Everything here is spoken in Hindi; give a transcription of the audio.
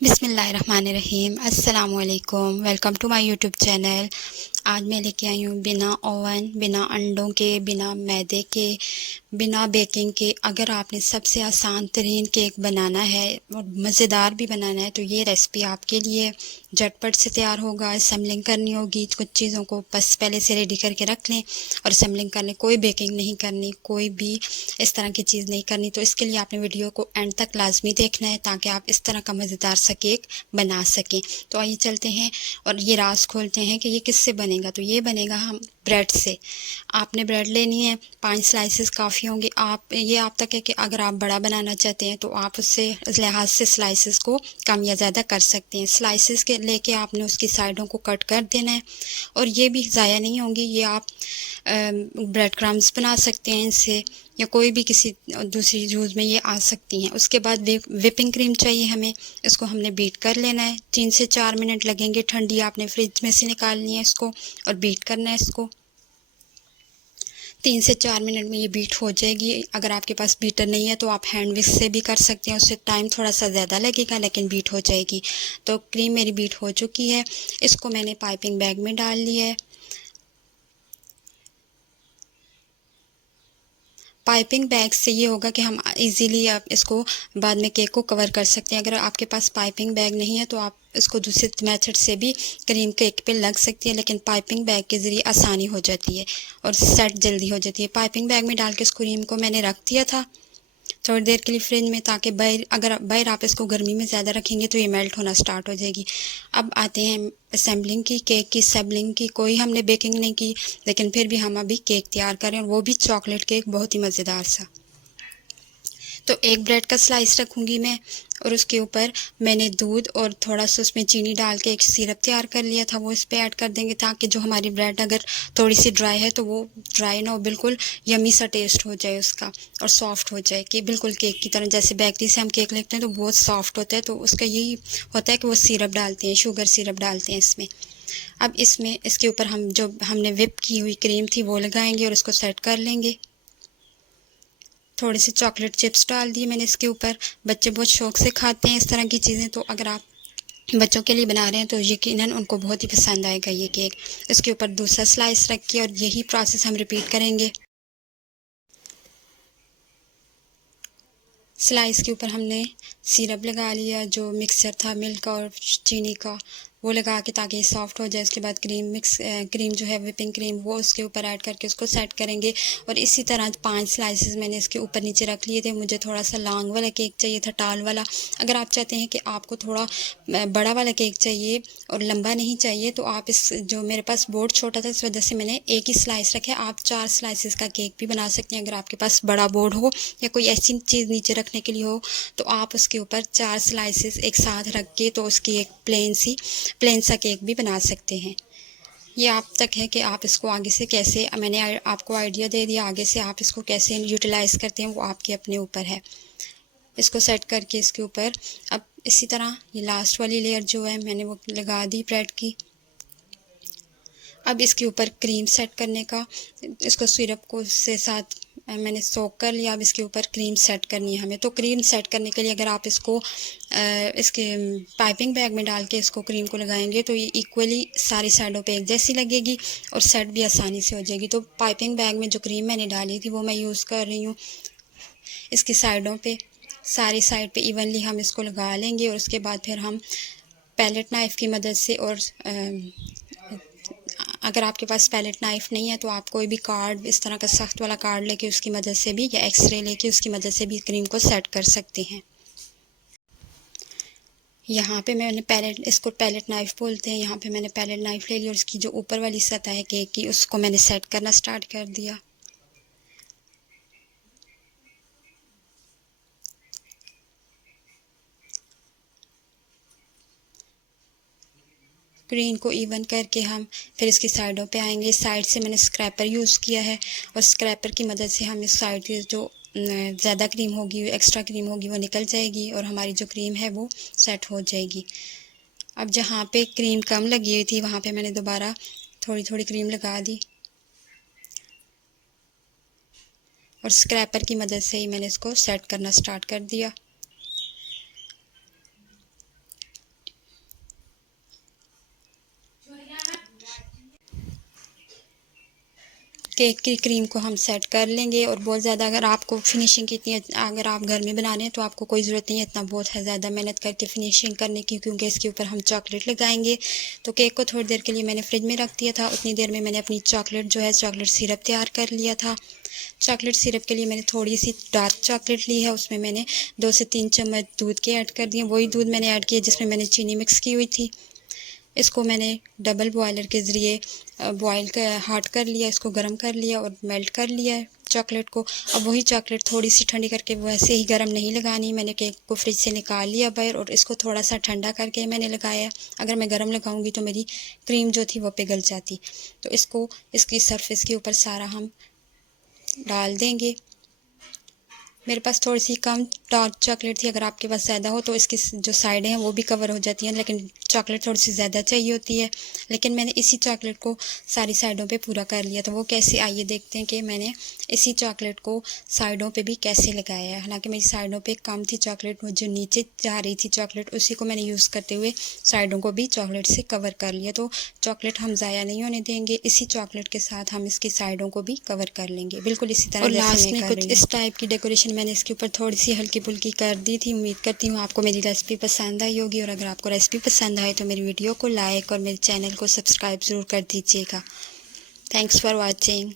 बिस्मिल्लाहिर्रहमानिर्रहीम। अस्सलामुअलैकुम। Welcome to my YouTube channel. आज मैं लेके आई हूँ बिना ओवन, बिना अंडों के, बिना मैदे के, बिना बेकिंग के अगर आपने सबसे आसान तरीन केक बनाना है और मज़ेदार भी बनाना है तो ये रेसिपी आपके लिए झटपट से तैयार होगा। असम्बलिंग करनी होगी, कुछ चीज़ों को बस पहले से रेडी करके रख लें और असम्बलिंग कर लें। कोई बेकिंग नहीं करनी, कोई भी इस तरह की चीज़ नहीं करनी। तो इसके लिए आपने वीडियो को एंड तक लाजमी देखना है ताकि आप इस तरह का मज़ेदार सा केक बना सकें। तो आइए चलते हैं और ये राज खोलते हैं कि ये किससे बनेगा। तो ये बनेगा हम ब्रेड से। आपने ब्रेड लेनी है, 5 स्लाइसेस काफ़ी होंगे। आप तक है कि अगर आप बड़ा बनाना चाहते हैं तो आप उससे इस लिहाज से स्लाइसेस को कम या ज़्यादा कर सकते हैं। स्लाइसेस के लेके आपने उसकी साइडों को कट कर देना है और ये भी ज़ाया नहीं होंगी। ये आप ब्रेड क्रम्स बना सकते हैं इनसे, या कोई भी किसी दूसरी यूज़ में ये आ सकती हैं। उसके बाद विपिंग क्रीम चाहिए हमें। इसको हमने बीट कर लेना है। 3 से 4 मिनट लगेंगे। ठंडी आपने फ्रिज में से निकालनी है इसको और बीट करना है इसको। 3 से 4 मिनट में ये बीट हो जाएगी। अगर आपके पास बीटर नहीं है तो आप हैंड विस्क से भी कर सकते हैं, उससे टाइम थोड़ा सा ज़्यादा लगेगा लेकिन बीट हो जाएगी। तो क्रीम मेरी बीट हो चुकी है। इसको मैंने पाइपिंग बैग में डाल लिया है। पाइपिंग बैग से ये होगा कि हम इजीली आप इसको बाद में केक को कवर कर सकते हैं। अगर आपके पास पाइपिंग बैग नहीं है तो आप इसको दूसरे मेथड से भी क्रीम केक पे लग सकती है, लेकिन पाइपिंग बैग के ज़रिए आसानी हो जाती है और सेट जल्दी हो जाती है। पाइपिंग बैग में डाल के इस क्रीम को मैंने रख दिया था थोड़ी देर के लिए फ्रिज में, ताकि बाहर आप इसको गर्मी में ज़्यादा रखेंगे तो ये मेल्ट होना स्टार्ट हो जाएगी। अब आते हैं असेंबलिंग की। केक की असेंबलिंग की कोई हमने बेकिंग नहीं की, लेकिन फिर भी हम अभी केक तैयार करें और वो भी चॉकलेट केक, बहुत ही मज़ेदार सा। तो एक ब्रेड का स्लाइस रखूँगी मैं और उसके ऊपर मैंने दूध और थोड़ा सा उसमें चीनी डाल के एक सिरप तैयार कर लिया था, वो इस पे ऐड कर देंगे ताकि जो हमारी ब्रेड अगर थोड़ी सी ड्राई है तो वो ड्राई ना हो, बिल्कुल यमी सा टेस्ट हो जाए उसका और सॉफ्ट हो जाए कि बिल्कुल केक की तरह। जैसे बेकरी से हम केक लेते हैं तो बहुत सॉफ्ट होता है, तो उसका यही होता है कि वो सिरप डालते हैं, शुगर सिरप डालते हैं इसमें। अब इसमें इसके ऊपर हम जो हमने विप की हुई क्रीम थी वो लगाएंगे और इसको सेट कर लेंगे। थोड़े से चॉकलेट चिप्स डाल दिए मैंने इसके ऊपर। बच्चे बहुत शौक से खाते हैं इस तरह की चीज़ें, तो अगर आप बच्चों के लिए बना रहे हैं तो यकीनन उनको बहुत ही पसंद आएगा ये केक। इसके ऊपर दूसरा स्लाइस रख के और यही प्रोसेस हम रिपीट करेंगे। स्लाइस के ऊपर हमने सिरप लगा लिया, जो मिक्सचर था मिल्क और चीनी का, वो लगा के ताकि सॉफ्ट हो जाए। उसके बाद क्रीम जो है विपिंग क्रीम वो उसके ऊपर ऐड करके उसको सेट करेंगे। और इसी तरह 5 स्लाइसेस मैंने इसके ऊपर नीचे रख लिए थे। मुझे थोड़ा सा लॉन्ग वाला केक चाहिए था, टाल वाला। अगर आप चाहते हैं कि आपको थोड़ा बड़ा वाला केक चाहिए और लंबा नहीं चाहिए तो आप इस जो मेरे पास बोर्ड छोटा था इस वजह से मैंने एक ही स्लाइस रखे। आप 4 स्लाइसेस का केक भी बना सकते हैं अगर आपके पास बड़ा बोर्ड हो या कोई ऐसी चीज़ नीचे रखने के लिए हो, तो आप उसके ऊपर 4 स्लाइसेस एक साथ रख के तो उसकी एक प्लेन सा केक भी बना सकते हैं। ये आप तक है कि आप इसको आगे से कैसे, मैंने आपको आइडिया दे दिया, आगे से आप इसको कैसे यूटिलाइज़ करते हैं वो आपके अपने ऊपर है। इसको सेट करके इसके ऊपर अब इसी तरह ये लास्ट वाली लेयर जो है मैंने वो लगा दी ब्रेड की। अब इसके ऊपर क्रीम सेट करने का, इसको सिरप को से साथ मैंने सोक कर लिया। अब इसके ऊपर क्रीम सेट करनी है हमें। तो क्रीम सेट करने के लिए अगर आप इसको इसके पाइपिंग बैग में डाल के इसको क्रीम को लगाएंगे तो ये इक्वली सारी साइडों पे एक जैसी लगेगी और सेट भी आसानी से हो जाएगी। तो पाइपिंग बैग में जो क्रीम मैंने डाली थी वो मैं यूज़ कर रही हूँ। इसकी साइडों पे, सारी साइड पे इवनली हम इसको लगा लेंगे और उसके बाद फिर हम पैलेट नाइफ़ की मदद से, और अगर आपके पास पैलेट नाइफ़ नहीं है तो आप कोई भी कार्ड, इस तरह का सख्त वाला कार्ड लेके उसकी मदद से भी, या एक्सरे लेके उसकी मदद से भी क्रीम को सेट कर सकते हैं। यहाँ पे मैंने इसको पैलेट नाइफ़ बोलते हैं। यहाँ पे मैंने पैलेट नाइफ़ ले ली और इसकी जो ऊपर वाली सतह है केक की उसको मैंने सेट करना स्टार्ट कर दिया। क्रीम को इवन करके हम फिर इसकी साइडों पे आएंगे। साइड से मैंने स्क्रैपर यूज़ किया है और स्क्रैपर की मदद से हम इस साइड की जो ज़्यादा क्रीम होगी, एक्स्ट्रा क्रीम होगी, वो निकल जाएगी और हमारी जो क्रीम है वो सेट हो जाएगी। अब जहाँ पे क्रीम कम लगी हुई थी वहाँ पे मैंने दोबारा थोड़ी थोड़ी क्रीम लगा दी और स्क्रैपर की मदद से ही मैंने इसको सेट करना स्टार्ट कर दिया। केक की क्रीम को हम सेट कर लेंगे। और बहुत ज़्यादा अगर आपको फिनिशिंग की अगर आप घर में बना रहे हैं तो आपको कोई ज़रूरत नहीं है इतना बहुत है ज़्यादा मेहनत करके फिनिशिंग करने की, क्योंकि इसके ऊपर हम चॉकलेट लगाएंगे। तो केक को थोड़ी देर के लिए मैंने फ्रिज में रख दिया था। उतनी देर में मैंने अपनी चॉकलेट जो है चॉकलेट सिरप तैयार कर लिया था। चॉकलेट सिरप के लिए मैंने थोड़ी सी डार्क चॉकलेट ली है, उसमें मैंने 2 से 3 चम्मच दूध के ऐड कर दिए। वही दूध मैंने ऐड किया जिसमें मैंने चीनी मिक्स की हुई थी। इसको मैंने डबल बॉयलर के ज़रिए बॉयल कर हॉट कर लिया, इसको गर्म कर लिया और मेल्ट कर लिया है चॉकलेट को। अब वही चॉकलेट थोड़ी सी ठंडी करके वैसे ही गर्म नहीं लगानी, मैंने केक को फ्रिज से निकाल लिया बाहर और इसको थोड़ा सा ठंडा करके मैंने लगाया। अगर मैं गर्म लगाऊंगी तो मेरी क्रीम जो थी वो पिघल जाती। तो इसको इसकी सरफेस के ऊपर सारा हम डाल देंगे। मेरे पास थोड़ी सी कम डार्क चॉकलेट थी, अगर आपके पास ज़्यादा हो तो इसकी जो साइडें हैं वो भी कवर हो जाती हैं, लेकिन चॉकलेट थोड़ी सी ज़्यादा चाहिए होती है। लेकिन मैंने इसी चॉकलेट को सारी साइडों पे पूरा कर लिया। तो वो कैसे, आइए देखते हैं कि मैंने इसी चॉकलेट को साइडों पे भी कैसे लगाया है। हालांकि मेरी साइडों पे कम थी चॉकलेट, वो जो नीचे जा रही थी चॉकलेट उसी को मैंने यूज़ करते हुए साइडों को भी चॉकलेट से कवर कर लिया। तो चॉकलेट हम ज़ाया नहीं होने देंगे, इसी चॉकलेट के साथ हम इसकी साइडों को भी कवर कर लेंगे बिल्कुल इसी तरह। और लास्ट में कुछ इस टाइप की डेकोरेशन मैंने इसके ऊपर थोड़ी सी हल्की फुल्की कर दी थी। उम्मीद करती हूँ आपको मेरी रेसिपी पसंद आई होगी, और अगर आपको रेसिपी पसंद आए तो मेरी वीडियो को लाइक और मेरे चैनल को सब्सक्राइब ज़रूर कर दीजिएगा। Thanks for watching.